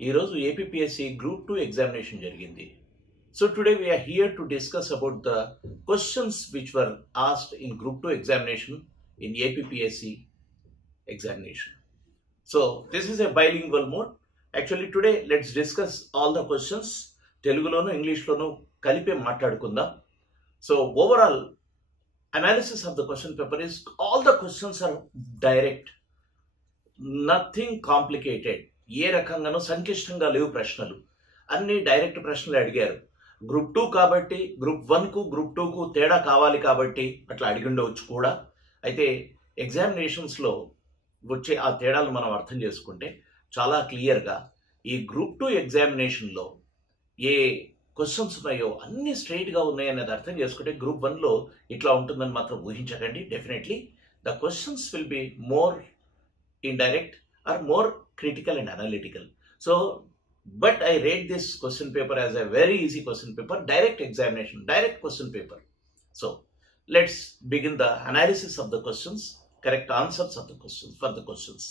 ఈరోజు APPSC group 2 examination జరిగింది. So today we are here to discuss about the questions which were asked in group 2 examination in APPSC examination. So this is a bilingual mode. Actually today let's discuss all the questions. Telugulonu English lono kalipe maatladukundam. So overall analysis of the question paper is all the questions are direct. Nothing complicated. ఏ రకంగానూ సంక్లిష్టంగా లేవు ప్రశ్నలు. అన్ని direct ప్రశ్నలు అడిగారు. Group 2 కాబట్టి group 1కు group 2కు తేడా కావాలి కాబట్టి అట్లా అడిగి ఉండవచ్చు కూడా. అయితే ఎగ్జామినేషన్స్లో వచ్చే ఆ తేడాలు మనం అర్థం చేసుకుంటే చాలా క్లియర్గా ఈ గ్రూప్ 2 ఎగ్జామినేషన్లో ఏ క్వశ్చన్స్ ఉన్నాయో అన్ని స్ట్రైట్గా ఉన్నాయనేది అర్థం చేసుకుంటే గ్రూప్ 1లో ఇట్లా ఉంటుందని మాత్రం ఊహించకండి. Definitely the questions will be more indirect or more critical and analytical. So, but I rate this question paper as a very easy question paper, direct examination, direct question paper. So, let's begin the analysis of the questions, correct answers of the questions, for the questions.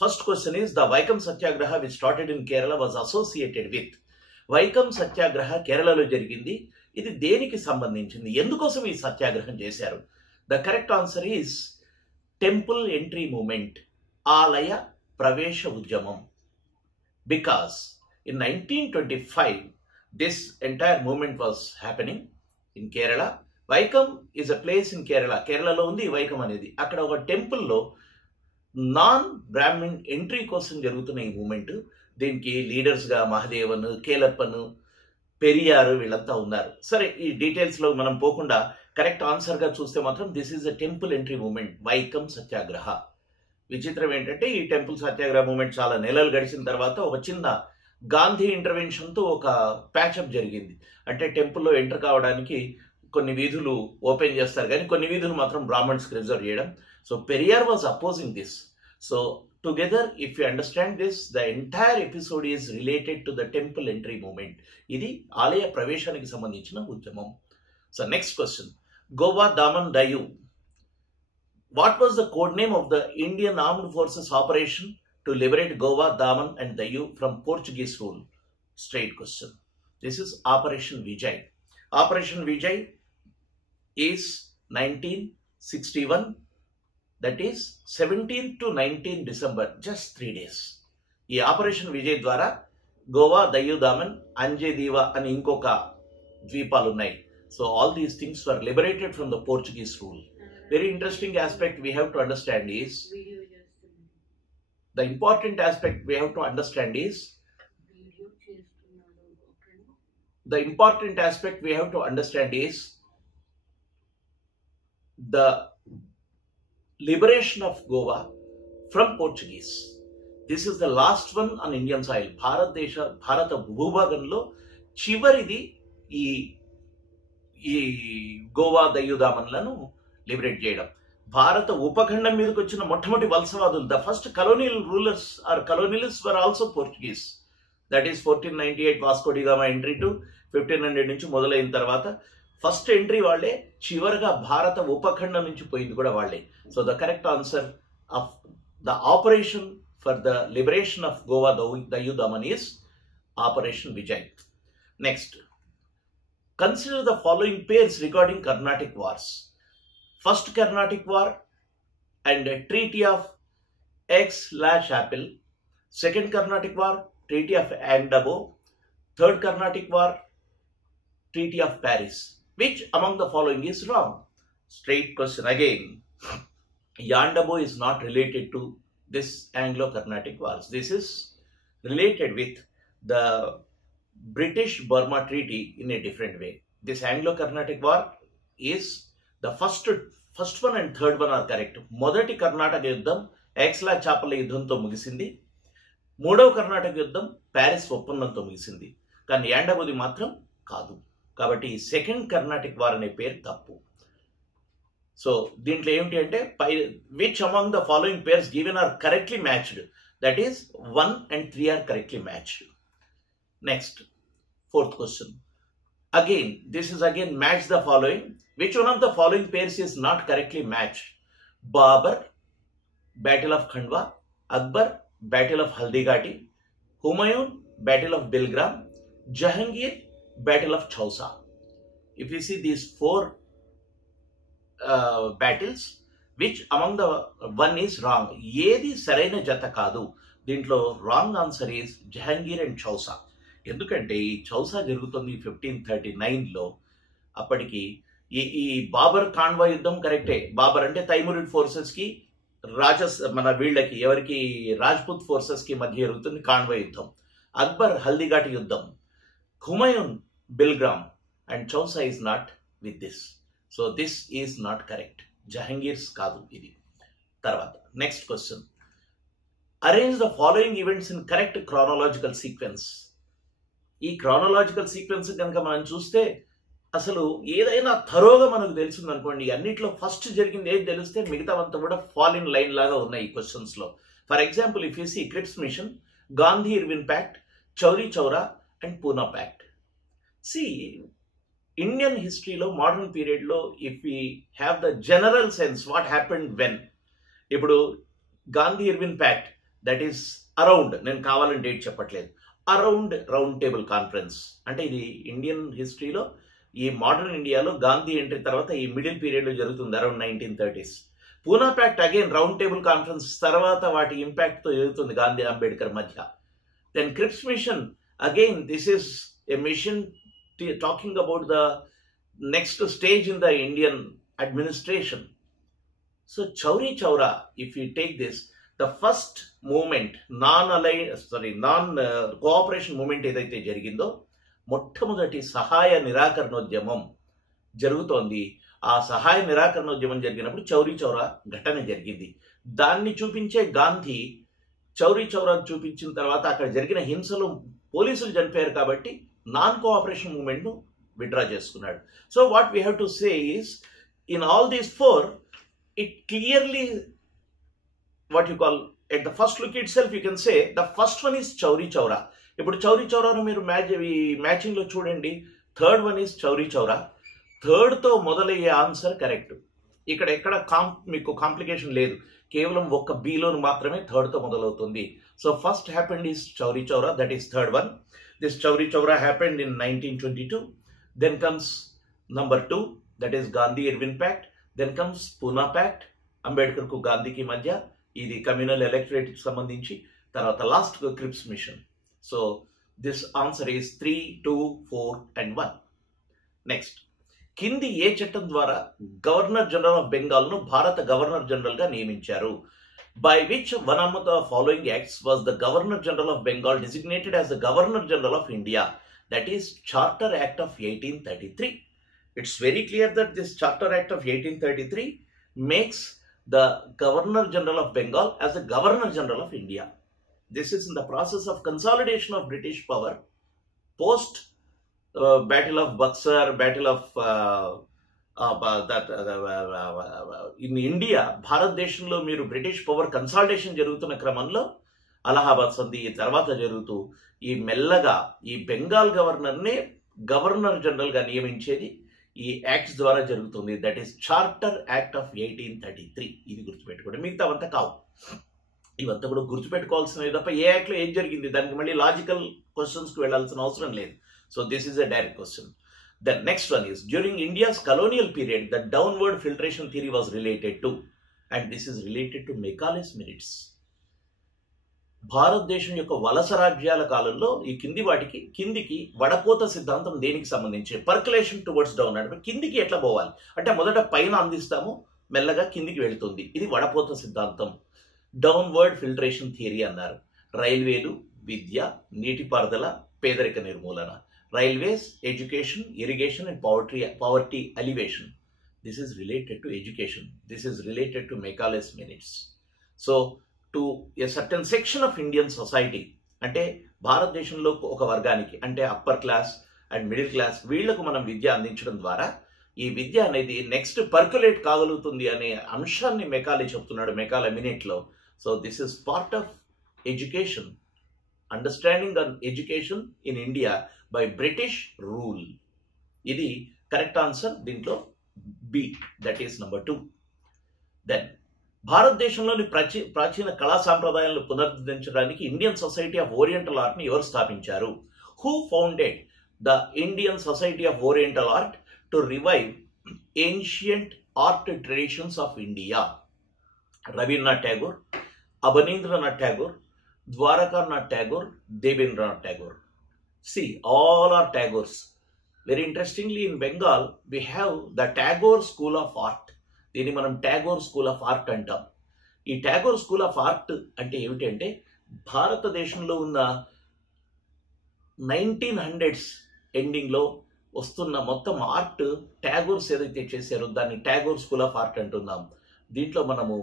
First question is, the Vaikam Satyagraha which started in Kerala was associated with. Vaikam Satyagraha Kerala lo jarigindi. ఇది దేనికి సంబంధించింది, ఎందుకోసం ఈ సత్యాగ్రహం చేశారు? The correct answer is temple entry movement. ఆలయ ప్రవేశ ఉద్యమం. Because in 1925 this entire movement was happening in Kerala. Vaikam is a place in Kerala. కేరళలో ఉంది వైకం అనేది. అక్కడ ఒక టెంపుల్లో నాన్ బ్రాహ్మణ్ ఎంట్రీ కోసం జరుగుతున్న ఈ మూమెంట్. దీనికి లీడర్స్గా మహదేవన్, కేలప్పన్, పెరియారు వీళ్ళంతా ఉన్నారు. సరే, ఈ డీటెయిల్స్లో మనం పోకుండా కరెక్ట్ ఆన్సర్గా చూస్తే మాత్రం this is a temple entry movement, Vaikom Satyagraha. విచిత్రం ఏంటంటే ఈ టెంపుల్ సత్యాగ్రహ మూమెంట్ చాలా నెలలు గడిచిన తర్వాత ఒక చిన్న గాంధీ ఇంటర్వెన్షన్తో ఒక ప్యాచప్ జరిగింది. అంటే టెంపుల్లో ఎంటర్ కావడానికి కొన్ని వీధులు ఓపెన్ చేస్తారు కానీ కొన్ని వీధులు మాత్రం బ్రాహ్మణ్స్కి రిజర్వ్ చేయడం. So Periyar was opposing this. So together if you understand this, the entire episode is related to the temple entry movement. ఇది ఆలయ ప్రవేశానికి సంబంధించిన ఉద్యమం. So next question, Goa Daman Diu. What was the code name of the Indian Armed Forces operation to liberate Goa, Daman and Dayu from Portuguese rule? Straight question. This is Operation Vijay. Operation Vijay is 1961. That is 17th to 19th December. Just 3 days. ఈ operation Vijay ద్వారా గోవా, దయ్యూ, దామన్, అంజే దీవా అని ఇంకొక ద్వీపాలు ఉన్నాయి. So all these things were liberated from the Portuguese rule. Very interesting aspect we have to understand is, the important aspect we have to understand is, the important aspect we have to understand is the liberation of Goa from Portuguese. This is the last one on Indian soil. భారత భూభాగంలో చివరిది ఈ Goa, దయ్యూ, దామన్లను liberate చేయడం. భారత ఉపఖండం మీదకి వచ్చిన మొట్టమొదటి వలసవాదులు, the first colonial rulers or colonialist were also Portuguese. That is 1498 Vasco da Gama entry to 1500 నుంచి మొదలైన తర్వాత ఫస్ట్ ఎంట్రీ వాళ్లే, చివరిగా భారత ఉపఖండం నుంచి పోయింది కూడా వాళ్లే. So the correct answer of the operation for the liberation of Goa, Diu, Daman is operation Vijay. Next, consider the following pairs regarding Carnatic wars. First Carnatic War and Treaty of Aix-la-Chapelle. Second Carnatic War, Treaty of Andabo. Third Carnatic War, Treaty of Paris. Which among the following is wrong? Straight question again. Yandabo is not related to this Anglo-Carnatic Wars. This is related with the British-Burma Treaty in a different way. This Anglo-Carnatic War is the first one and third one are correct. మొదటి కర్ణాటక యుద్ధం ఎక్స్లా చాపల యుద్ధంతో ముగిసింది. మూడవ కర్ణాటక యుద్ధం Paris ఒప్పందంతో ముగిసింది. కానీ యాండబోది మాత్రం కాదు. కాబట్టి సెకండ్ కర్ణాటిక్ వార్ అనే పేరు తప్పు. సో దీంట్లో ఏమిటి అంటే, which among the following pairs given are correctly matched. That is 1 and 3 are correctly matched. Next, fourth question. Again, this is again match the following. Which one of the following pairs is not correctly matched? Babur, Battle of Khandwa, Akbar, Battle of Haldighati, Humayun, Battle of Bilgram, Jahangir, Battle of Chausa. If you see these four battles, which among the one is wrong? ఏది సరైన జత కాదు? దీంట్లో wrong answer is Jahangir and Chausa. ఎందుకంటే ఈ చౌసా జరుగుతుంది 1539లో. అప్పటికి ఈ బాబర్ కాన్వా యుద్ధం కరెక్టే. బాబర్ అంటే తైమూరిడ్ ఫోర్సెస్ కి మన వీళ్ళకి ఎవరికి రాజ్పుత్ ఫోర్సెస్ కి మధ్య జరుగుతుంది కాన్వా యుద్ధం. అక్బర్ హల్దీఘాటి యుద్ధం. Humayun Bilgram and Chausa is not with this. So this is not correct. Jahangir's కాదు ఇది. తర్వాత next question. Arrange the following events in correct chronological sequence. ఈ క్రానలాజికల్ సీక్వెన్స్ కనుక మనం చూస్తే అసలు ఏదైనా థరోగా మనకు తెలిసింది అనుకోండి, అన్నిట్లో ఫస్ట్ జరిగింది ఏది తెలిస్తే మిగతావంతా కూడా ఫాల్ ఇన్ లైన్ లాగా ఉన్నాయి ఈ క్వశ్చన్స్లో. For example, if you see Cripps mission, Gandhi Irwin pact, Chauri Chaura and Poona pact. See Indian హిస్టరీలో మోడర్న్ పీరియడ్లో if we have the general sense what happened when, ఇప్పుడు Gandhi Irwin pact that is around, నేను కావాలని date చెప్పట్లేదు, అరౌండ్ రౌండ్ టేబుల్ కాన్ఫరెన్స్ అంటే ఇది Indian హిస్టరీలో ఈ మోడర్న్ ఇండియాలో గాంధీ ఎంట్రీ తర్వాత ఈ మిడిల్ పీరియడ్లో జరుగుతుంది around 1930s. Poona pact again round table conference తర్వాత వాటి ఇంపాక్ట్తో జరుగుతుంది గాంధీ అంబేద్కర్ మధ్య. Then Cripps mission again this is a mission talking about the next stage in the Indian administration. So Chauri Chaura, if you take this, the first movement non cooperation movement ఏదైతే జరిగిందో, మొట్టమొదటి సహాయ నిరాకరణోద్యమం జరుగుతోంది. ఆ సహాయ నిరాకరణోద్యమం జరిగినప్పుడు చౌరీ చౌరా ఘటన జరిగింది. దాన్ని చూపించే గాంధీ చౌరీ చౌరా చూపించిన తర్వాత అక్కడ జరిగిన హింసలో పోలీసులు చనిపోయారు కాబట్టి నాన్ కోఆపరేషన్ మూమెంట్ను విత్డ్రా చేసుకున్నాడు. So what we have to say is in all these four it clearly what you call at the first look itself you can say the first one is Chauri Chaura. ఇప్పుడు చౌరీ చౌరాను మీరు matching లో చూడండి, third one is Chauri Chaura. Third తో మొదలయ్యే answer correct. ఇక్కడ ఎక్కడ మీకు కాంప్లికేషన్ లేదు, కేవలం ఒక్క బీలోను మాత్రమే థర్డ్ తో మొదలవుతుంది. So first happened is Chauri Chaura, that is third one. This Chauri Chaura happened in 1922. Then comes number 2, that is Gandhi Irwin pact. Then comes Poona pact, అంబేద్కర్కు గాంధీకి మధ్య, ఇది కమ్యూనల్ ఎలక్టరేట్కి సంబంధించి. తర్వాత last Cripps mission. So this answer is 3, 2, 4 and 1. Next, కింది ఏ చట్టం ద్వారా గవర్నర్ జనరల్ ఆఫ్ బెంగాల్ను భారత గవర్నర్ జనరల్గా నియమించారు? By which one of the following acts was the governor general of Bengal designated as the governor general of India? That is charter act of 1833. It's very clear that this Charter Act of 1833 makes the Governor General of Bengal as the Governor General of India. This is in the process of consolidation of British power post Battle of Buxar, Battle of in India. భారతదేశంలో మీరు British power consolidation జరుగుతున్న క్రమంలో అలహాబాద్ సంధి తర్వాత జరుగుతూ ఈ మెల్లగా ఈ బెంగాల్ గవర్నర్నే గవర్నర్ జనరల్గా నియమించేది ఈ యాక్ట్స్ ద్వారా జరుగుతుంది. That is charter act of 1833. ఇది గుర్తుపెట్టుకోండి, మిగతావంతా కావు. ఇవంతా కూడా గుర్తుపెట్టుకోవాల్సినవి తప్ప ఏ యాక్ట్లో ఏం జరిగింది దానికి మళ్ళీ లాజికల్ క్వశ్చన్స్కి వెళ్ళాల్సిన అవసరం లేదు. So this is a direct question. The next one is during India's colonial period the downward filtration theory was related to, and this is related to Macaulay's minutes. భారతదేశం యొక్క వలస రాజ్యాల కాలంలో ఈ కిందికి వడపోత సిద్ధాంతం దేనికి సంబంధించి? పర్కులేషన్ టువర్డ్స్ డౌన్ అంటే కిందికి ఎట్లా పోవాలి అంటే మొదట పైన అందిస్తాము, మెల్లగా కిందికి వెళుతుంది. ఇది వడపోత సిద్ధాంతం. డౌన్వర్డ్ ఫిల్ట్రేషన్ థియరీ అన్నారు. రైల్వేలు, విద్య, నీటిపారుదల, పేదరిక నిర్మూలన. Railways, education, irrigation and poverty alleviation. This is related to education. This is related to Macaulay's minutes. So to a certain section of Indian society, అంటే భారతదేశంలో ఒక వర్గానికి అంటే upper class and middle class వీళ్లకు మనం విద్య అందించడం ద్వారా ఈ విద్య అనేది నెక్స్ట్ పర్కులేట్ కాగలుగుతుంది అనే అంశాన్ని మెకాలే చెప్తున్నాడు మెకాలే మినిట్లో. So this is part of education, understanding on education in India by British rule. ఇది కరెక్ట్ ఆన్సర్ దీంట్లో B, that is number 2. Then భారతదేశంలోని ప్రాచీన కళా సాంప్రదాయాలను పునరుద్ధరించడానికి ఇండియన్ సొసైటీ ఆఫ్ ఓరియంటల్ ఆర్ట్ని ఎవరు స్థాపించారు? Who founded the Indian society of oriental art to revive ancient art traditions of India? Rabindranath Tagore, Abanindranath Tagore, Dwarkanath Tagore, Debendranath Tagore. See, all are Tagores. Very interestingly, in Bengal, we have the Tagore School of Art. దీన్ని మనం Tagore school of art అంటాం. ఈ Tagore school of art అంటే ఏమిటంటే భారతదేశంలో ఉన్న 1900s ఎండింగ్లో వస్తున్న మొత్తం ఆర్ట్ ట్యాగోర్స్ ఏదైతే చేశారో దాన్ని ట్యాగోర్ స్కూల్ ఆఫ్ ఆర్ట్ అంటున్నాం. దీంట్లో మనము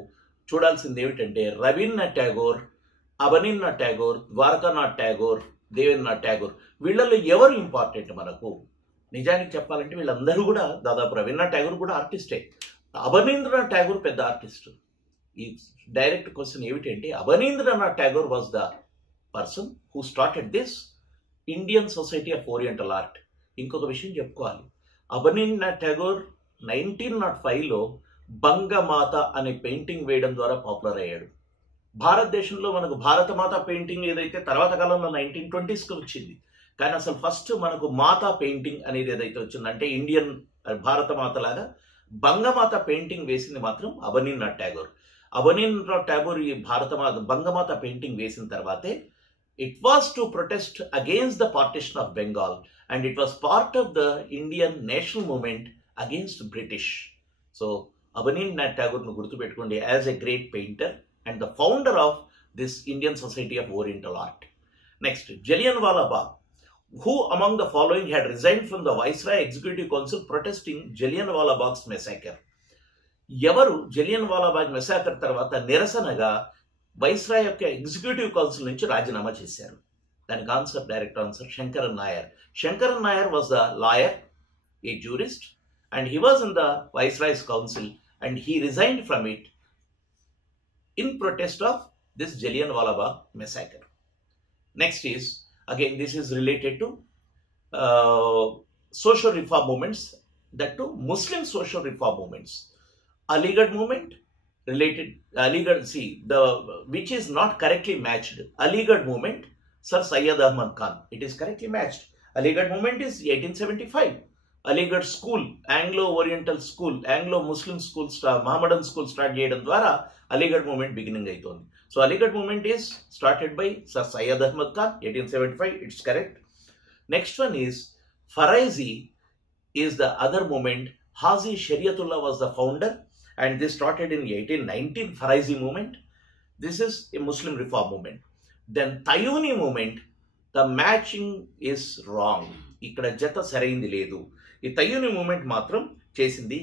చూడాల్సింది ఏమిటంటే రవీంద్రనాథ్ ఠాగూర్, అవనీంద్రనాథ్ ఠాగూర్, ద్వారకానాథ్ ఠాగూర్, దేవేంద్రనాథ్ ఠాగూర్, వీళ్ళల్లో ఎవరు ఇంపార్టెంట్ మనకు? నిజానికి చెప్పాలంటే వీళ్ళందరూ కూడా దాదాపు రవీంద్రనాథ్ ఠాగూర్ కూడా ఆర్టిస్టే. అవనీంద్రనాథ్ ఠాగూర్ పెద్ద ఆర్టిస్ట్. ఈ డైరెక్ట్ క్వశ్చన్ ఏమిటంటే Abanindranath Tagore was the person who started this Indian society of oriental art. ఇంకొక విషయం చెప్పుకోవాలి, అవనీంద్రనాథ్ ఠాగూర్ 1905లో బంగమాత అనే పెయింటింగ్ వేయడం ద్వారా పాపులర్ అయ్యాడు. భారతదేశంలో మనకు భారతమాత పెయింటింగ్ ఏదైతే తర్వాత కాలంలో 1920స్కి వచ్చింది, కానీ అసలు ఫస్ట్ మనకు మాతా పెయింటింగ్ అనేది ఏదైతే వచ్చిందంటే ఇండియన్ భారతమాత లాగా బంగమాత పెయింటింగ్ వేసింది మాత్రం అవనీంద్రనాథ్ ఠాగూర్. అవనీంద్రనాథ్ ఠాగూర్ ఈ బంగమాత పెయింటింగ్ వేసిన తర్వాతే it was to protest against the partition of Bengal and it was part of the Indian national movement against British. So Abanindranath ఠాగూర్ను గుర్తుపెట్టుకోండి as a great painter and the founder of this Indian Society of Oriental Art. Next, Jallianwala Bagh. Who among the following had resigned from the Viceroy Executive Council protesting Jallianwala Bagh's massacre? ఎవరు జలియన్వాలా బాగ్ massacre తర్వాత నిరసనగా viceroy యొక్క executive council నుంచి రాజీనామా చేశారు? దానికి answer, direct answer, Sankaran Nair. Sankaran Nair was the lawyer, a jurist, and he was in the Viceroy's council and he resigned from it in protest of this Jallianwala Bagh massacre. Next is, again this is related to social reform movements, that to Muslim social reform movements. Aligarh movement related, Aligarh, see, which is not correctly matched. Aligarh movement, Sir Syed Ahmad Khan, it is correctly matched. Aligarh movement is 1875. Aligarh school, Anglo-Oriental school, Anglo-Muslim school, Mohammedan school start చేయడం ద్వారా Aligarh movement beginning అవుతోంది. So Aligarh movement is started by Sir Syed Ahmad Khan, 1875, it's correct. Next one is Farazi is the other movement. Hazi Shariatullah was the founder and this started in 1819, Farazi movement. This is a Muslim reform movement. Then Tayuni movement, the matching is wrong. ఇక్కడ జత సరైంది లేదు. ఈ తయూని moment మాత్రం చేసింది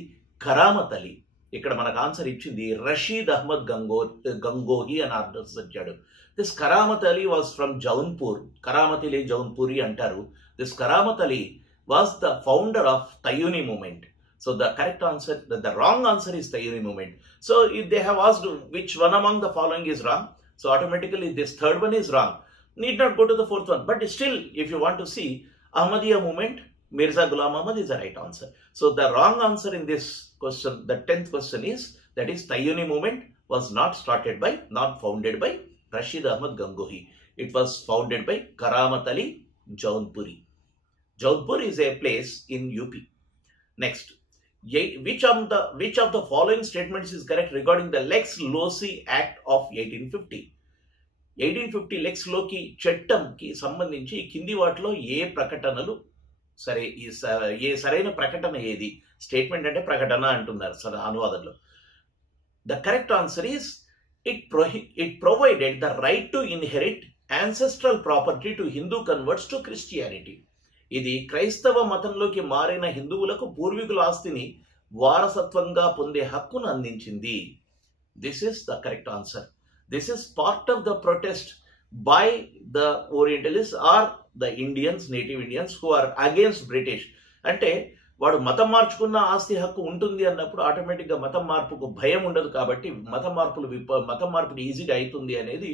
కరామత్ అలీ. ఇక్కడ మనకు answer ఇచ్చింది రషీద్ అహ్మద్ గంగోహి అని ఆన్సర్ వచ్చాడు. This Karamat Ali was from Jaunpur. Karamat Ali Jaunpuri అంటారు. This Karamat Ali was the founder of Taiyuni movement. So the correct answer, the wrong answer is Taiyuni movement. So if they have asked which one among the following is wrong, so automatically this third one is wrong. Need not go to the fourth one, but still if you want to see Ahmadiyya movement, Mirza Ghulam Ahmad is the right answer. So the wrong answer in this question, the 10th question is, that is Tayuni movement was not started by, not founded by Rashid Ahmad Gangohi. It was founded by Karamat Ali Jaunpuri. Jaunpur is a place in UP. Next, which of the following statements is correct regarding the Lex Loci Act of 1850? 1850 లెక్స్ లోకి చట్టంకి సంబంధించి కింది వాటిలో ఏ ప్రకటనలు సరే, ఏ సరైన ప్రకటన ఏది? Statement అంటే ప్రకటన అంటున్నారు సరే అనువాదంలో. The correct answer is it provided the right to inherit ancestral property to Hindu converts to Christianity. ఇది క్రైస్తవ మతంలోకి మారిన హిందువులకు పూర్వీకుల ఆస్తిని వారసత్వంగా పొందే హక్కును అందించింది. This is the correct answer. This is part of the protest by the Orientalists or the Indians, native Indians who are against British. అంటే వాడు మతం మార్చుకున్న ఆస్తి హక్కు ఉంటుంది అన్నప్పుడు ఆటోమేటిక్గా మతం మార్పుకు భయం ఉండదు. కాబట్టి మతం మార్పులు ఈజీగా అవుతుంది అనేది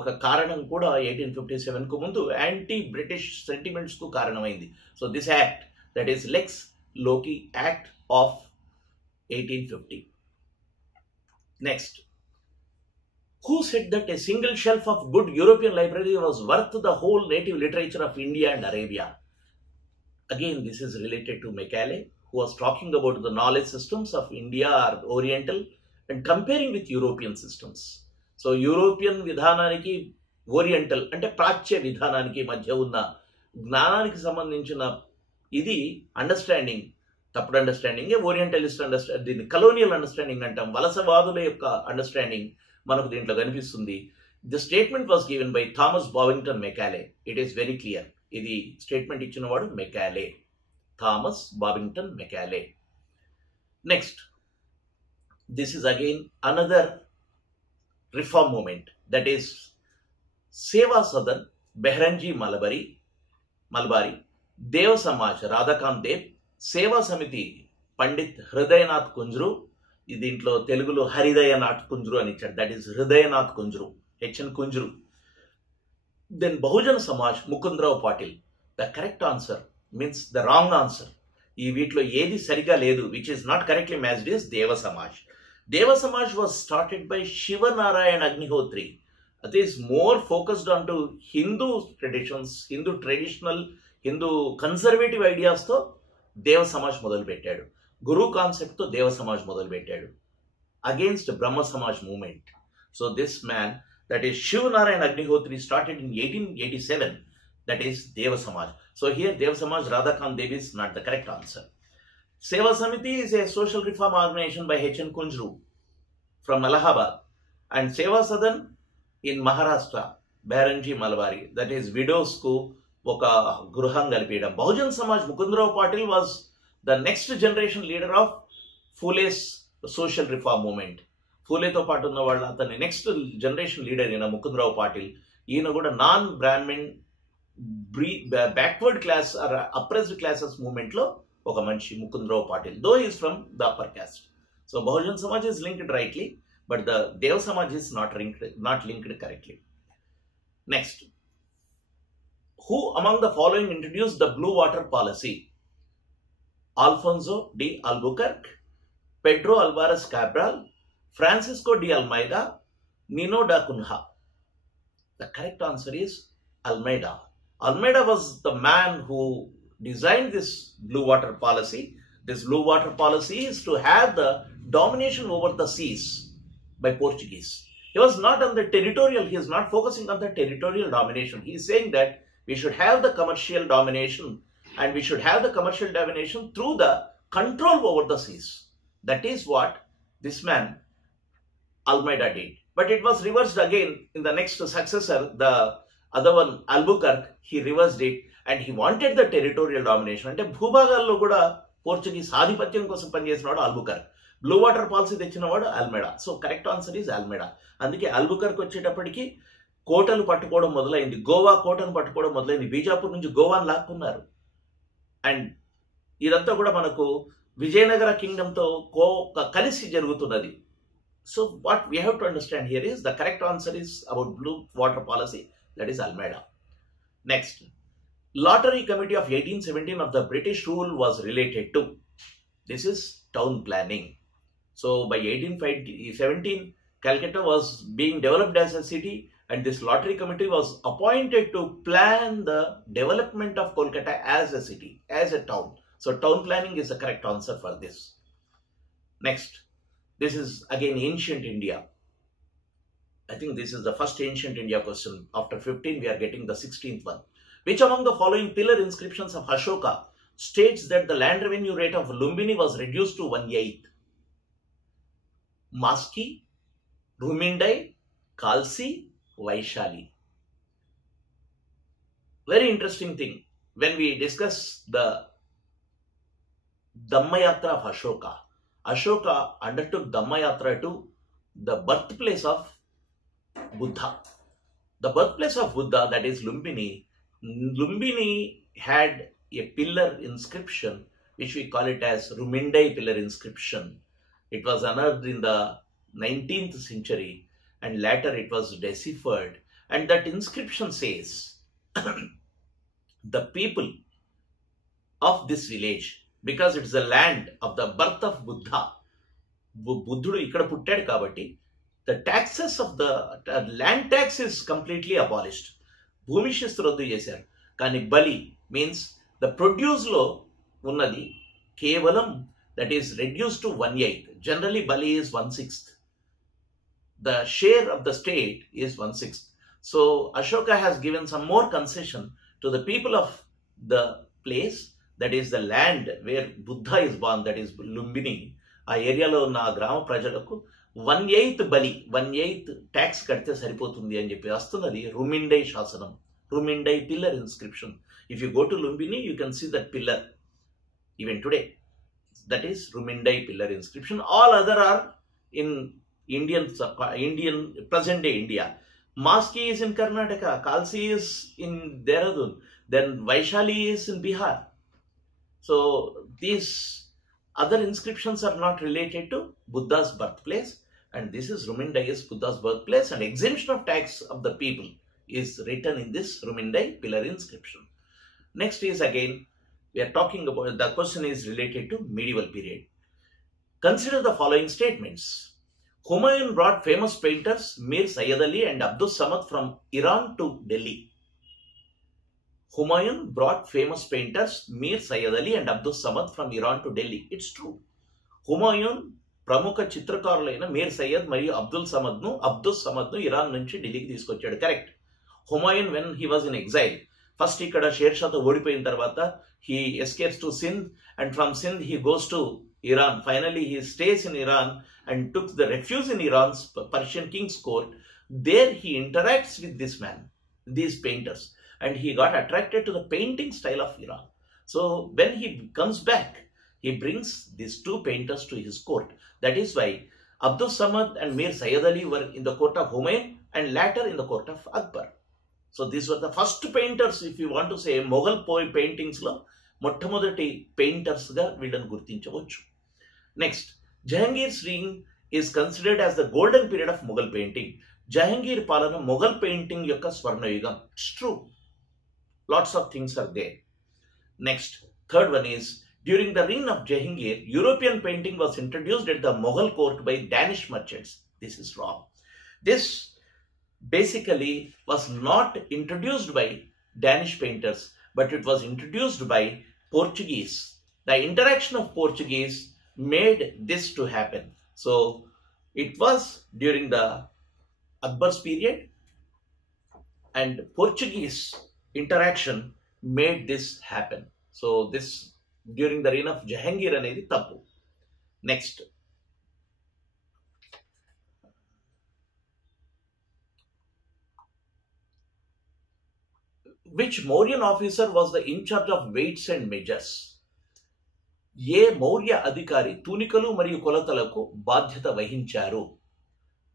ఒక కారణం కూడా 1857కు ముందు యాంటీ బ్రిటిష్ సెంటిమెంట్స్కు కారణమైంది. So this act, that is lex loci act of 1850. Next, Who said that a single shelf of good European library was worth the whole native literature of India and Arabia? Again, this is related to Macaulay, who was talking about the knowledge systems of India or Oriental and comparing with European systems. So, European విధానానికి oriental అంటే ప్రాచ్య విధానానికి మధ్య ఉన్న జ్ఞానానికి సంబంధించిన ఇది understanding, తప్పుడు understanding, orientalist understanding, దీన్ని కలోనియల్ అండర్స్టాండింగ్ అంటాం, వలసవాదుల యొక్క అండర్స్టాండింగ్ మనకు దీంట్లో కనిపిస్తుంది. The statement was given by Thomas Babington Macaulay. It is very clear. ఇది స్టేట్మెంట్ ఇచ్చినవాడు Macaulay, Thomas Babington Macaulay. Next, this is again another reform movement, that is Seva Sadan బెహ్రంజీ mulberry, దేవ సమాజ్ రాధాకాంత్ దేవ్, సేవా సమితి పండిత్ హృదయనాథ్ కుంజ్రు, దీంట్లో తెలుగులో హరిదయనాథ్ కుంజ్రు అని ఇచ్చాడు, that is Hridayanath Kunzru, HN Kunzru. Then Bahujan Samaj Mukundrao Patil. The correct answer means the wrong answer. ఈ వీటిలో ఏది సరిగా లేదు, which is not correctly matched is Deva Samaj. Deva Samaj was started by Shivnarayan Agnihotri. It is more focused on to Hindu traditions, Hindu traditional, Hindu conservative ideas తో దేవ సమాజ్ మొదలు పెట్టాడు. గురు concept తో దేవ సమాజ్ మొదలు పెట్టాడు against Brahma Samaj movement. So this man, that is Shiv Narayana Agnihotri, started in 1887. That is దేవ Samaj. So here దేవ Samaj Radhakant Dev is not the correct answer. Seva Samiti is a social reform organization by H.N. Kunjru from Allahabad, and Seva Sadan in Maharashtra, Behranji Malbari, that is widows కు ఒక గృహం కలిపేయడం. Bahujan Samaj Mukundrao Patil was the next generation leader of Phule's social reform movement. ఫూలేతో పాటు ఉన్న వాళ్ళు అతని next generation leader ఈయన ముకుందరావు పాటిల్. ఈయన కూడా non Brahmin backward class or oppressed classes మూమెంట్లో ఒక మనిషి Mukundrao Patil, though is from the upper caste. So Bahujan Samaj is linked rightly, but the Dev Samaj is not linked correctly. Next, who among the following introduced the Blue Water Policy? Alfonso de Albuquerque, Pedro Alvarez Cabral, Francisco de Almeida, Nino da Cunha. The correct answer is Almeida. Almeida was the man who designed this Blue Water Policy. This Blue Water Policy is to have the domination over the seas by Portuguese. He was not on the territorial, he is not focusing on the territorial domination. He is saying that we should have the commercial domination, and we should have the commercial domination through the control over the seas. That is what this man Almeida did. But it was reversed again in the next successor, the other one Albuquerque. He reversed it and he wanted the territorial domination. అంటే భూభాగాల్లో కూడా Portuguese ఆధిపత్యం కోసం పనిచేసినవాడు Albuquerque. Blue water policy తెచ్చినవాడు Almeida. So correct answer is Almeida. అందుకే Albuquerque వచ్చేటప్పటికి కోటలు పట్టుకోవడం మొదలైంది, గోవా కోటను పట్టుకోవడం మొదలైంది, బీజాపూర్ నుంచి గోవాను లాక్కున్నారు. అండ్ ఇదంతా కూడా మనకు విజయనగర కింగ్డమ్తో కలిసి జరుగుతున్నది. So what we have to understand here is the correct answer is about blue water policy, that is Almeida. Next, Lottery Committee of 1817 of the British rule was related to. This is town planning. So by 1817, Calcutta was being developed as a city, and this Lottery Committee was appointed to plan the development of Kolkata as a city, as a town. So town planning is the correct answer for this. Next, this is again ancient India. I think this is the first ancient India question. After 15, we are getting the 16th one. Which among the following pillar inscriptions of Ashoka states that the land revenue rate of Lumbini was reduced to 1/8? Maski, Rumindai, Kalsi, Vaishali. Very interesting thing. When we discuss the Dhammayatra of Ashoka, Ashoka undertook Dhammayatra to the birthplace of Buddha. The birthplace of Buddha, that is Lumbini. Lumbini had a pillar inscription which we call it as Rumindai pillar inscription. It was unearthed in the 19th century and later it was deciphered, and that inscription says the people of this village, because it's the land of the birth of Buddha, బుద్ధుడు ఇక్కడ పుట్టాడు కాబట్టి the taxes of the land tax is completely abolished. భూమి శిస్తు రద్దు చేశారు. కానీ బలి మీన్స్ ద ప్రొడ్యూస్లో ఉన్నది కేవలం that is reduced to 1/8. Generally bali is 1/6. The share of the state is 1/6. So Ashoka has given some more concession to the people of the place, that is the land where Buddha is born, that is Lumbini. ఆ ఏరియాలో ఉన్న ఆ గ్రామ ప్రజలకు 1/8 బలి 1/8 tax కడితే సరిపోతుంది అని చెప్పి వస్తున్నది రుమిండై శాసనం, Rummindei pillar inscription. If you go to Lumbini you can see that pillar even today. That is Rumindai pillar inscription. All other are in Indian present day India. Maski is in Karnataka, Kalsi is in Dehradun, then Vaishali is in Bihar. So these other inscriptions are not related to Buddha's birthplace, and this is Rumindai is Buddha's birthplace, and exemption of tax of the people is written in this Rumindai pillar inscription. Next is again, we are talking about, the question is related to medieval period. Consider the following statements. Humayun brought famous painters Mir Sayyid Ali and Abdus Samad from Iran to Delhi. Humayun brought famous painters Mir Sayyid Ali and Abdus Samad from Iran to Delhi. It's true. Humayun ప్రముఖ చిత్రకారులైన మీర్ సయ్యద్ మరియు Abdul సమద్ను Iran నుంచి ఢిల్లీకి తీసుకొచ్చాడు. Correct. Humayun when he was in exhale, first ఇక్కడ షేర్షాతో ఓడిపోయిన తర్వాత he escapes to Sindh, and from Sindh he goes to Iran. Finally he stays in Iran and took the refuge in Iran's Persian king's court. There he interacts with this man, these painters, and he got attracted to the painting style of Iran. So when he comes back, he brings these two painters to his court. That is why Abdul Samad and Mir Sayyid Ali were in the court of Humayun and later in the court of Akbar. So these were the first painters, if you want to say, Mughal paintings lo మొట్టమొదటి painters గా వీళ్ళని గుర్తించవచ్చు. Next, Jahangir's reign is considered as the golden period of Mughal painting. Jahangir పాలన Mughal painting యొక్క స్వర్ణయుగం. It's true. Lots of things are there. Next, third one is during the reign of Jahangir European painting was introduced at the Mughal court by Danish merchants. This is wrong. This basically was not introduced by Danish painters, but it was introduced by Portuguese. The interaction of Portuguese made this to happen. So it was during the Akbar's period, and Portuguese interaction made this happen. So this during the reign of Jahangir anedi tappu. Next, which Mauryan officer was the in charge of weights and measures? ఏ మౌర్య అధికారి తూనికలు మరియు కొలతలకు బాధ్యత వహించారు?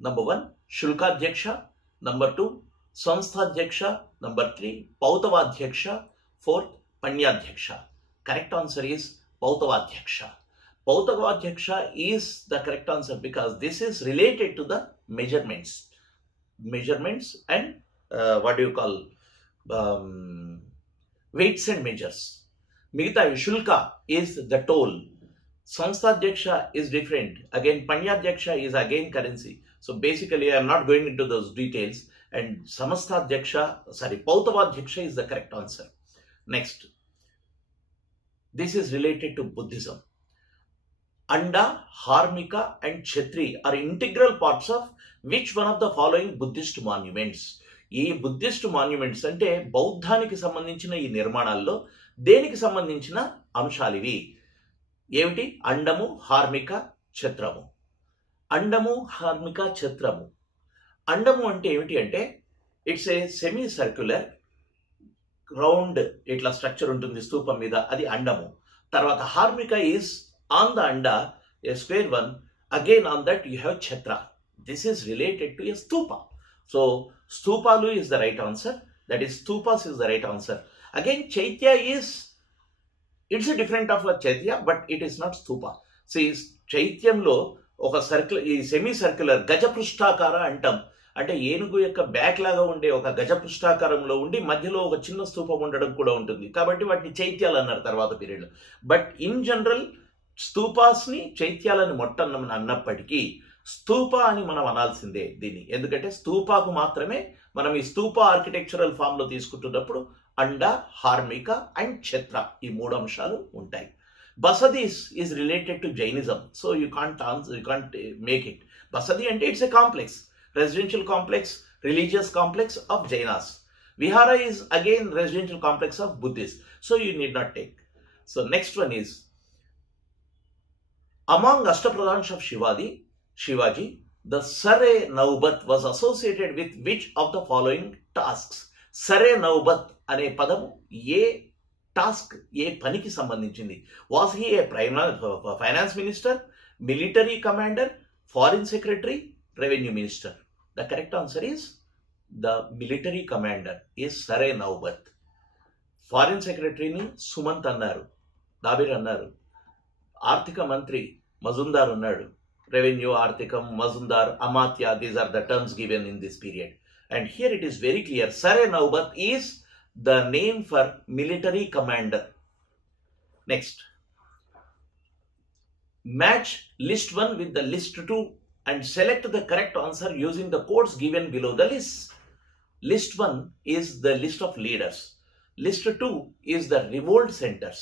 Number 1 Shulkadhyaksha, number 2 Sansthadhyaksha, number 3 Pautavadhyaksha, 4th Panyadhyaksha. Correct answer is Pautavadhyaksha. Pautavadhyaksha is the correct answer because this is related to the measurements and what do you call weights and measures. Migita Shulka is the toll. Samsthaadhyaksha is different. Again, Panyadhyaksha is again currency. So basically, I am not going into those details. And Pautavadhyaksha is the correct answer. Next, this is related to Buddhism. Anda, Harmika and Kshetri are integral parts of which one of the following Buddhist monuments? ఈ Buddhist monuments అంటే బౌద్ధానికి సంబంధించిన ఈ నిర్మాణాల్లో దేనికి సంబంధించిన అంశాలు ఇవి? ఏమిటి? అండము, హార్మిక, ఛత్రము. అండము, హార్మిక, ఛత్రము. అండము అంటే ఏమిటి అంటే it's a semi circular round ఇట్లా స్ట్రక్చర్ ఉంటుంది స్తూపం మీద, అది అండము. తర్వాత హార్మిక is on the anda, a square one. Again on that you have chhatra. This is related to a stupa. So Stupalu is the right answer. That is Stupas is the right answer. Again, Chaitya is, it's a different of a Chaitya, but it is not Stupa. See, Chaityamlo oka circular, semi circular గజపృష్ఠాకార అంటాం. అంటే ఏనుగు యొక్క back లాగా ఉండే ఒక గజపృష్ఠాకారంలో ఉండి మధ్యలో ఒక చిన్న స్తూపం ఉండడం కూడా ఉంటుంది. కాబట్టి వాటిని చైత్యాలు అన్నారు తర్వాత పీరియడ్లో. బట్ ఇన్ జనరల్ స్తూపాస్ని చైత్యాలని మొట్టన్నమని అన్నప్పటికీ స్తూప అని మనం అనాల్సిందే దీన్ని, ఎందుకంటే స్తూపాకు మాత్రమే మనం ఈ స్తూప ఆర్కిటెక్చరల్ ఫామ్లో తీసుకుంటున్నప్పుడు అండ, హార్మిక అండ్ ఛత్ర ఈ 3 అంశాలు ఉంటాయి. బసది is related to Jainism, so you can't make it. Basadi అంటే it's a complex, residential complex, religious complex of Jainas. Vihara is again residential complex of Buddhists, so you need not take. So next one is, among Ashtapradhans of Shivaji, the Sare Naubat was associated with which of the following tasks? Sare Naubat అనే పదము ఏ task, ఏ పనికి సంబంధించింది? Was he A finance minister, military commander, foreign secretary, revenue minister? The correct answer is the military commander is సరే Naubat. Foreign సెక్రటరీని సుమంత్ అన్నారు, దాబిర్ అన్నారు. ఆర్థిక మంత్రి మజుందార్ ఉన్నాడు. రెవెన్యూ, ఆర్థికం, Majumdar, Amatya, these are the terms given in this period. And here it is very clear, Sare Naubat is the name for military commander. Next, match list 1 with the list 2 and select the correct answer using the codes given below the list. List 1 is the list of leaders. List 2 is the revolt centers.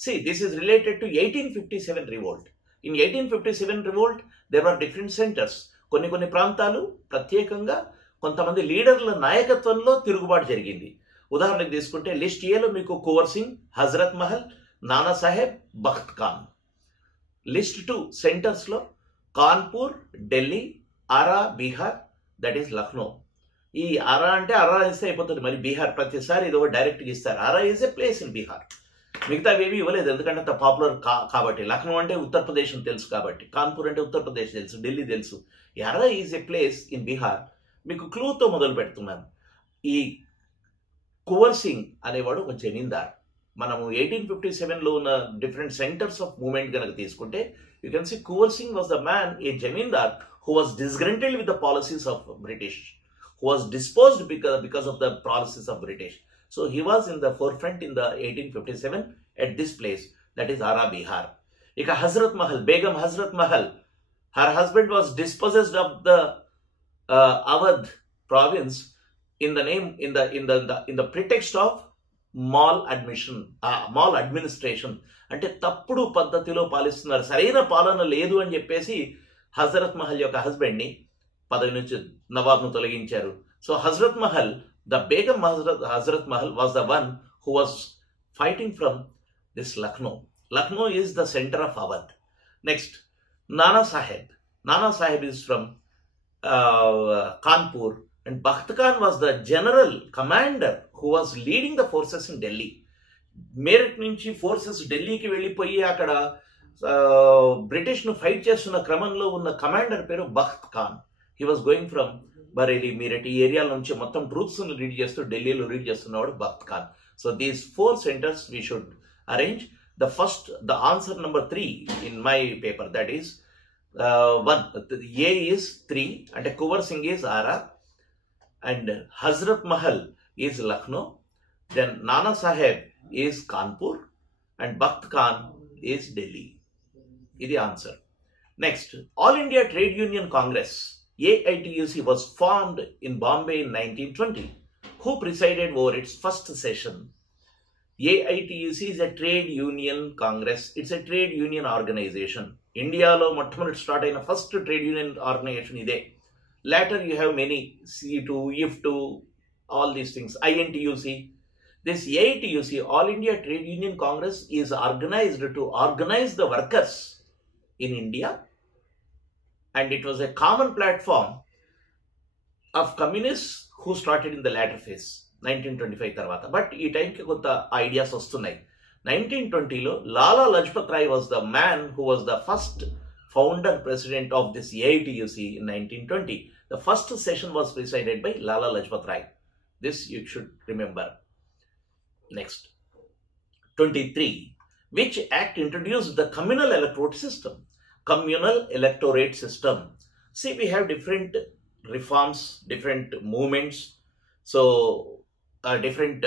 See, this is related to 1857 revolt. In 1857 revolt, there were different centers. కొన్ని ప్రాంతాలు ప్రత్యేకంగా కొంతమంది లీడర్ల నాయకత్వంలో తిరుగుబాటు జరిగింది. ఉదాహరణకు తీసుకుంటే లిస్ట్ ఏలో మీకు కువర్ సింగ్, హజరత్ మహల్, నానా సాహెబ్, బఖ్త్ ఖాన్. లిస్ట్ 2 సెంటర్స్లో కాన్పూర్, ఢిల్లీ, ఆరా, బీహార్, దట్ ఈస్ లక్నో. ఈ ఆరా అంటే ఆరా ఇస్తే అయిపోతుంది, మరి బీహార్ ప్రతిసారి ఇది ఒక డైరెక్ట్గా ఇస్తారు. Arrah is a place in Bihar. మిగతా ఏవి ఇవ్వలేదు, ఎందుకంటే అంత పాపులర్ కాబట్టి. లక్నో అంటే ఉత్తరప్రదేశ్ అని తెలుసు కాబట్టి, కాన్పూర్ అంటే ఉత్తరప్రదేశ్ తెలుసు, ఢిల్లీ తెలుసు. Arrah is a place in Bihar. మీకు క్లూతో మొదలు పెడుతున్నాను. ఈ కువర్ సింగ్ అనేవాడు ఒక జమీందార్. మనము 1857లో ఉన్న డిఫరెంట్ సెంటర్స్ ఆఫ్ మూవ్మెంట్ కనుక తీసుకుంటే you can see Kunwar Singh was the man, a zamindar who was disgruntled with the policies of British, who was disposed because of the policies of British. So he was in the forefront in the 1857 at this place, that is Ara, Bihar. Ika Hazrat Mahal, Begum Hazrat Mahal, her husband was dispossessed of the Awadh province in the pretext of mall administration. అంటే తప్పుడు పద్ధతిలో పాలిస్తున్నారు, సరైన పాలన లేదు అని చెప్పేసి హజరత్ మహల్ యొక్క హస్బెండ్ని పదవి నుంచి నవాబ్ను తొలగించారు. So Hazrat Mahal, the Begum Hazrat Mahal was the one who was fighting from this Lucknow. Lucknow is the center of Awadh. Next, Nana Sahib is from Kanpur, and Bakht Khan was the general commander who was leading the forces in Delhi. Meerut నుంచి forces ఢిల్లీకి వెళ్ళిపోయి అక్కడ బ్రిటిష్ను fight చేస్తున్న క్రమంలో ఉన్న commander పేరు Bakht Khan. He was going from Bareilly, Meerut ఈ ఏరియాల నుంచి మొత్తం ట్రూప్స్ను లీడ్ చేస్తూ ఢిల్లీలో లీడ్ చేస్తున్నవాడు Bakht Khan. So these 4 centers we should arrange. The answer number 3 in my paper, that is 1. A is 3, and Kuwar Singh is Ara, and Hazrat Mahal is Lucknow, then Nana Saheb is Kanpur, and Bakht Khan is Delhi. This is the answer. Next, All India Trade Union Congress, AITUC, was formed in Bombay in 1920. Who presided over its first session? AITUC is a trade union congress. It's a trade union organization. Indialo మొట్టమొదటి start అయిన first trade union organisation ఇదే. Later you have many, C2, IFTU, all these things, INTUC. This AITUC, All India Trade Union Congress, is organized to organize the workers in India, and it was a common platform of communists who started in the latter phase, 1925 తర్వాత. But ఈ టైంకి కొంత ideas వస్తున్నాయి. 1920లో Lala Lajpat Rai was the man who was the first founder president of this AITUC in 1920. The first session was presided by Lala Lajpat Rai. This you should remember. Next, 23. Which act introduced the communal electorate system? Communal electorate system. See, we have different reforms, different movements. So, different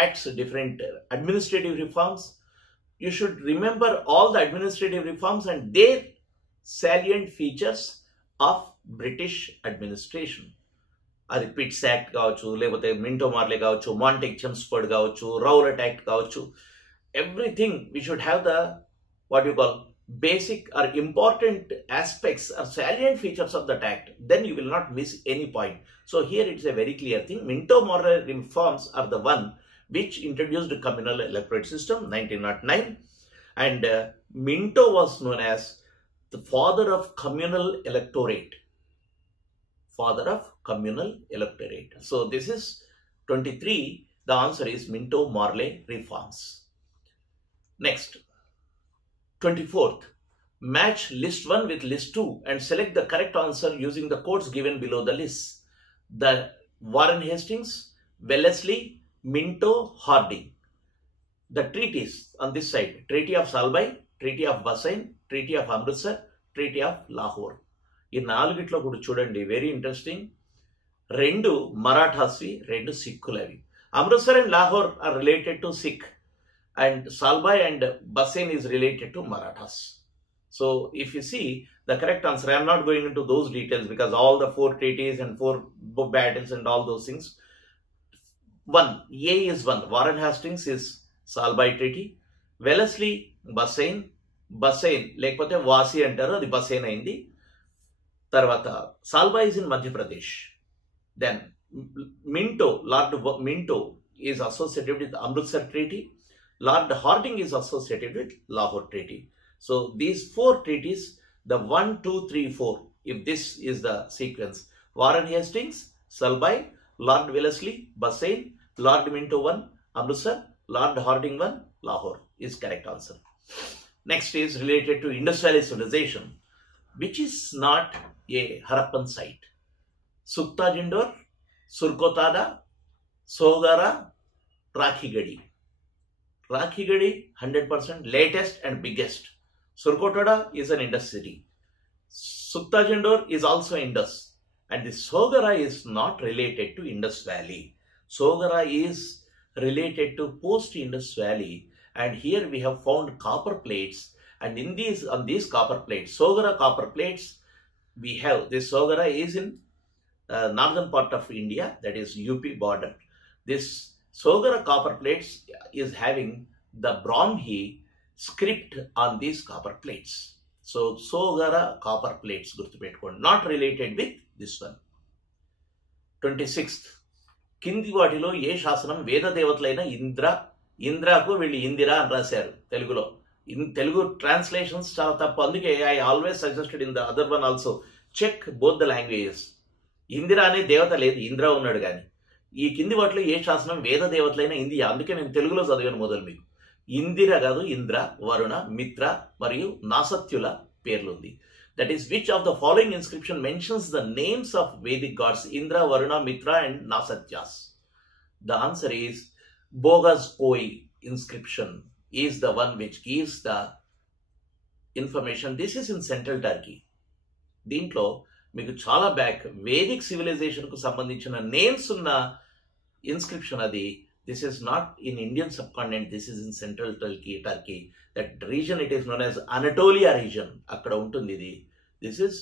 acts, different administrative reforms. You should remember all the administrative reforms and their salient features of British administration. అది pits act కావచ్చు, లేకపోతే Minto మార్లే కావచ్చు, Montek Chelmsford కావచ్చు, Rowlatt act కావచ్చు. Everything we should have the what you call basic or important aspects or salient features of that act. Then you will not miss any point. So here it's a very clear thing. Minto-Morley reforms are the one which introduced the communal electorate system 1909, and Minto was known as the father of communal electorate. Father of communal electorate. So this is 23. The answer is Minto-Morley reforms. Next, 24th. Match list 1 with list 2 and select the correct answer using the codes given below the list. The Warren Hastings, Wellesley, Minto, Harding. The treaties on this side: Treaty of Salbai, Treaty of Bassein, Treaty of Amritsar, Treaty of Lahore. ఈ నాలుగిట్లో కూడా చూడండి, very interesting. రెండు మరాఠాస్వి, రెండు సిక్కులవి. Amritsar and Lahore are related to Sikh, and Salbai and Bassein is related to Marathas. So if you see the correct answer, I am not going into those details because all the 4 treaties and 4 battles and all those things. One, A is 1. Warren Hastings is Salbai Treaty. Wellesley, Bassein. Bassein, lekapothe Vasi antaru, adi Bassein ayindi. Tarvata Salbai is in Madhya Pradesh. Then Minto, Lord Minto is associated with Amritsar Treaty. Lord Harding is associated with Lahore Treaty. So these 4 treaties, the 1, 2, 3, 4, if this is the sequence: Warren Hastings, Salbai, Lord Wellesley, Bassein, Lord Minto 1, Amritsar, Lord Harding 1, Lahore is correct answer. Next is related to Indus Valley civilization, which is not a Harappan site. Sukta Jindor, Surkotada, Sogara, Rakhigadi. Rakhigadi 100% latest and biggest. Surkotada is an Indus city. Sukta Jindor is also Indus, and the Sogara is not related to Indus Valley. Sogara is related to post-Indus Valley, and here we have found copper plates, and on these copper plates, Sogara copper plates, we have this. Sogara is in northern part of India, that is UP border. This Sogara copper plates is having the Brahmi script on these copper plates. So Sogara copper plates gurtupetukondi, not related with this one. 26th. కింది వాటిలో ఏ శాసనం వేద దేవతలైన ఇంద్రాకు వీళ్ళు ఇందిరా అని రాశారు తెలుగులో. Telugu translations చాలా తప్పు. అందుకే I always suggested in the other one also check both the languages. Indira అనే దేవత లేదు, ఇంద్ర ఉన్నాడు. కానీ ఈ కింది వాటిలో ఏ శాసనం వేద దేవతలైన ఇందియా, అందుకే నేను తెలుగులో చదివాను మొదలు మీకు. ఇందిర కాదు, ఇంద్ర, వరుణ, మిత్ర మరియు నాసత్యుల పేర్లుంది. That is which of the following inscription mentions the names of Vedic gods Indra, Varuna, Mitra and Nasatyas? The answer is Boghaz Koi inscription is the one which gives the information. This is in central Turkey. దీంట్లో మీకు చాలా back Vedic సివిలైజేషన్కు సంబంధించిన names ఉన్న inscription అది. This is not in Indian subcontinent, this is in central Turkey. That region, it is known as Anatolia region. అక్కడ ఉంటుంది ఇది. This is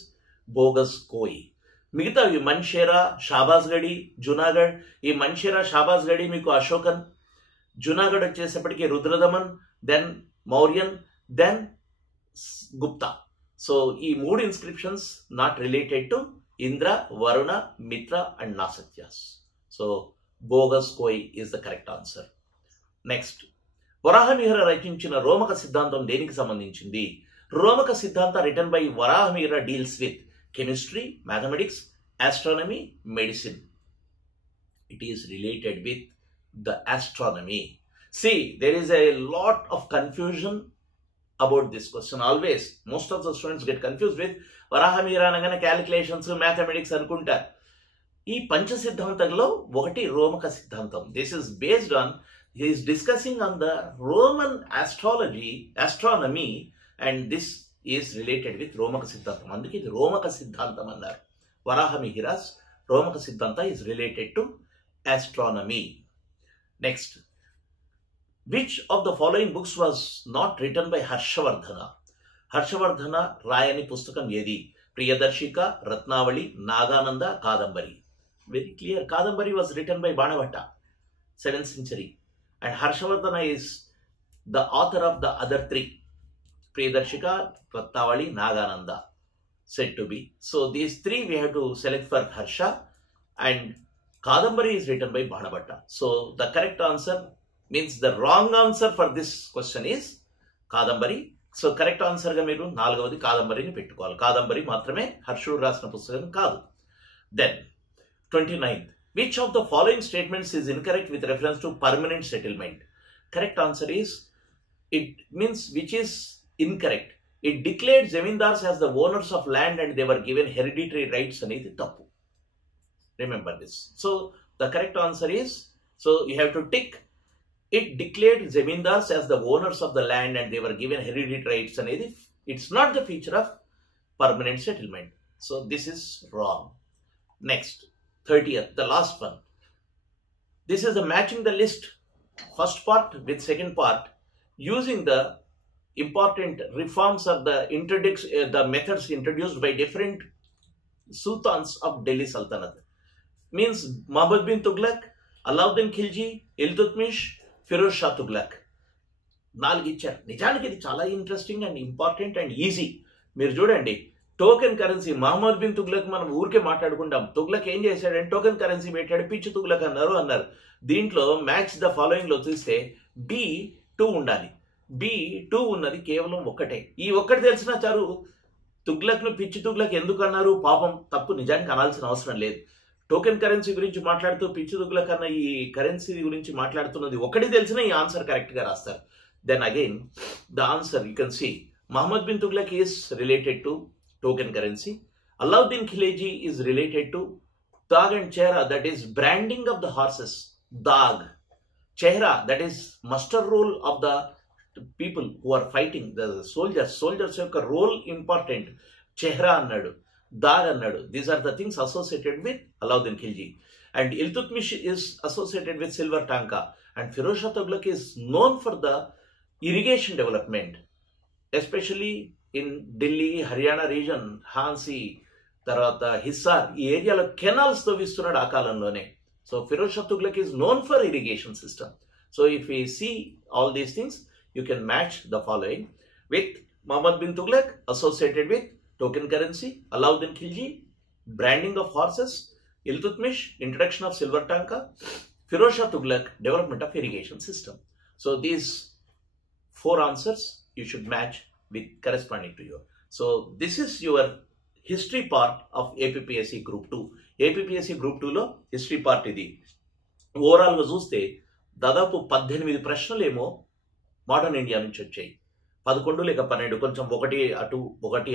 bogus కోయ్. మిగతా ఈ మన్షేరా, షాబాజ్గడి, జునాగఢ్. ఈ మన్షేరా, షాబాజ్గడి మీకు అశోకన్. జునాగఢ్ వచ్చేసేపటికి Rudradaman, then Mauryan, then Gupta. So ఈ 3 inscriptions not related to Indra, Varuna, Mitra and Nasatyas. So Boghaz Koi is the correct answer. Next, Varahamihira రచించిన రోమక సిద్ధాంతం దేనికి సంబంధించింది? Romaka Siddhanta written by Varahamihira deals with chemistry, mathematics, astronomy, medicine. It is related with the astronomy. See, there is a lot of confusion about this question. Always most of the students get confused with Varahamihira anagane calculations, mathematics anukuntaru. Ee pancha siddhantamlo okati romaka siddhantam. This is based on, he is discussing on the Roman astrology, astronomy, and this is related with romaka siddhantam. Anduke idi romaka siddhantam annaru. Varahamihira's romaka siddhanta is related to astronomy. Next, which of the following books was not written by Harshavardhana? Harshavardhana రాయని పుస్తకం ఏది? ప్రియదర్శిక, రత్నావళి, Nagananda, Kadambari. Very clear. Kadambari was written by Banavatta, 7th century. And Harshavardhana is the author of the other three. Priyadarshika, Ratnavali, Nagananda, said to be. So these three we have to select for Harsha, and Kadambari is written by Banavatta. So the correct answer means the wrong answer for this question is Kadambari. So correct answer ga meeru 4vadi Kadambari ni pettukovali. Kadambari మాత్రమే హర్షుడు రాసిన పుస్తకం కాదు. Then 29th. Which of the following statements is incorrect with reference to permanent settlement? Correct answer is, it means which is incorrect. It declared zemindars as the owners of land and they were given hereditary rights anedi tappu. Remember this. So the correct answer is, so you have to tick, it declared zemindars as the owners of the land and they were given hereditary rights anedi. It's not the feature of permanent settlement. So this is wrong. Next. 30th, the last one. This is the matching the list, first part with second part, using the important reforms of the methods introduced by different sultans of Delhi Sultanate. Means Muhammad bin Tughlaq, Alauddin Khilji, Iltutmish, Firoz Shah Tughlaq. 4 ఇచ్చారు. నిజానికి ఇది చాలా interesting and important and easy. మీరు చూడండి, token currency Muhammad bin Tughlaq మనం ఊరికే మాట్లాడుకుంటాం. తుగ్లక్ ఏం చేశాడంటే టోకెన్ కరెన్సీ పెట్టాడు, పిచ్చి తుగ్లక్ అన్నారు. దీంట్లో మ్యాచ్ ద ఫాలోయింగ్ లో చూస్తే B2 ఉండాలి. B2 ఉన్నది కేవలం ఒక్కటే. ఈ ఒక్కటి తెలిసినా చాలు. తుగ్లక్ ను పిచ్చి తుగ్లక్ ఎందుకు అన్నారు? పాపం, తప్పు నిజానికి అనాల్సిన అవసరం లేదు. టోకెన్ కరెన్సీ గురించి మాట్లాడుతూ పిచ్చి తుగ్లక్ అన్న ఈ కరెన్సీ గురించి మాట్లాడుతున్నది ఒకటి తెలిసినా ఈ ఆన్సర్ కరెక్ట్ గా రాస్తారు. Then again the answer you can see Muhammad bin Tughlaq is related to token currency. Alauddin Khilji is related to Dag and Chehra, that is branding of the horses. Dag. Chehra, that is muster roll of the people who are fighting, the soldiers. Soldiers యొక్క role important. Chehra అన్నాడు, Dag అన్నాడు. These are the things associated with Alauddin Khilji. And Iltutmish is associated with silver tanka. And Firoz Shah Tughlaq is known for the irrigation development, especially in Delhi, Haryana region, Hansi, తర్వాత హిస్సార్, ఈ ఏరియాలో canals తవ్విస్తున్నాడు ఆ కాలంలోనే. So Firoz Shah Tughlaq is known for irrigation system. So if you see all these things, you can match the following with Muhammad bin Tughlaq associated with token currency, Alauddin Khilji, branding of horses, Iltutmish, introduction of silver tanka, Firoz Shah Tughlaq, development of irrigation system. So these 4 answers you should match with corresponding to you. So this is your history part of APPSC Group 2. APPSC Group 2 లో history part ఇది. ఓవరాల్గా చూస్తే దాదాపు 18 ప్రశ్నలు ఏమో modern India నుంచి వచ్చాయి. 11 లేక 12, కొంచెం ఒకటి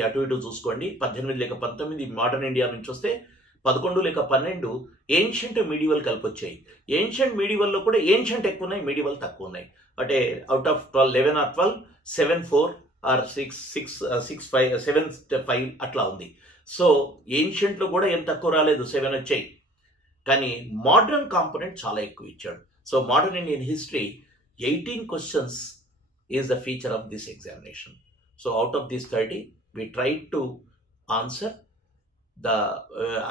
అటు ఇటు చూసుకోండి. 18 లేక 19 మోడర్న్ ఇండియా నుంచి వస్తే 11 లేక 12 ఏన్షియంట్ మీడివల్ కలిపి వచ్చాయి. ఏన్షియంట్ మీడివల్లో కూడా ఏన్షియంట్ ఎక్కువ ఉన్నాయి, మీడివల్ తక్కువ ఉన్నాయి. అంటే అవుట్ ఆఫ్ 11 or 12, 7, 4 or 6, 5, 7, 5 అట్లా ఉంది. సో ఏన్షియంట్లో కూడా ఏం తక్కువ రాలేదు, 7 వచ్చాయి. కానీ మోడర్న్ కాంపోనెంట్ చాలా ఎక్కువ ఇచ్చాడు. So modern Indian history 18 questions is the feature of this examination. So out of this 30, we tried to answer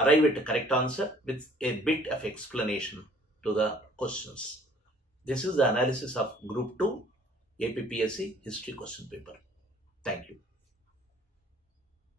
arrive at a correct answer with a bit of explanation to the questions. This is the analysis of Group 2 APPSC history question paper. Thank you.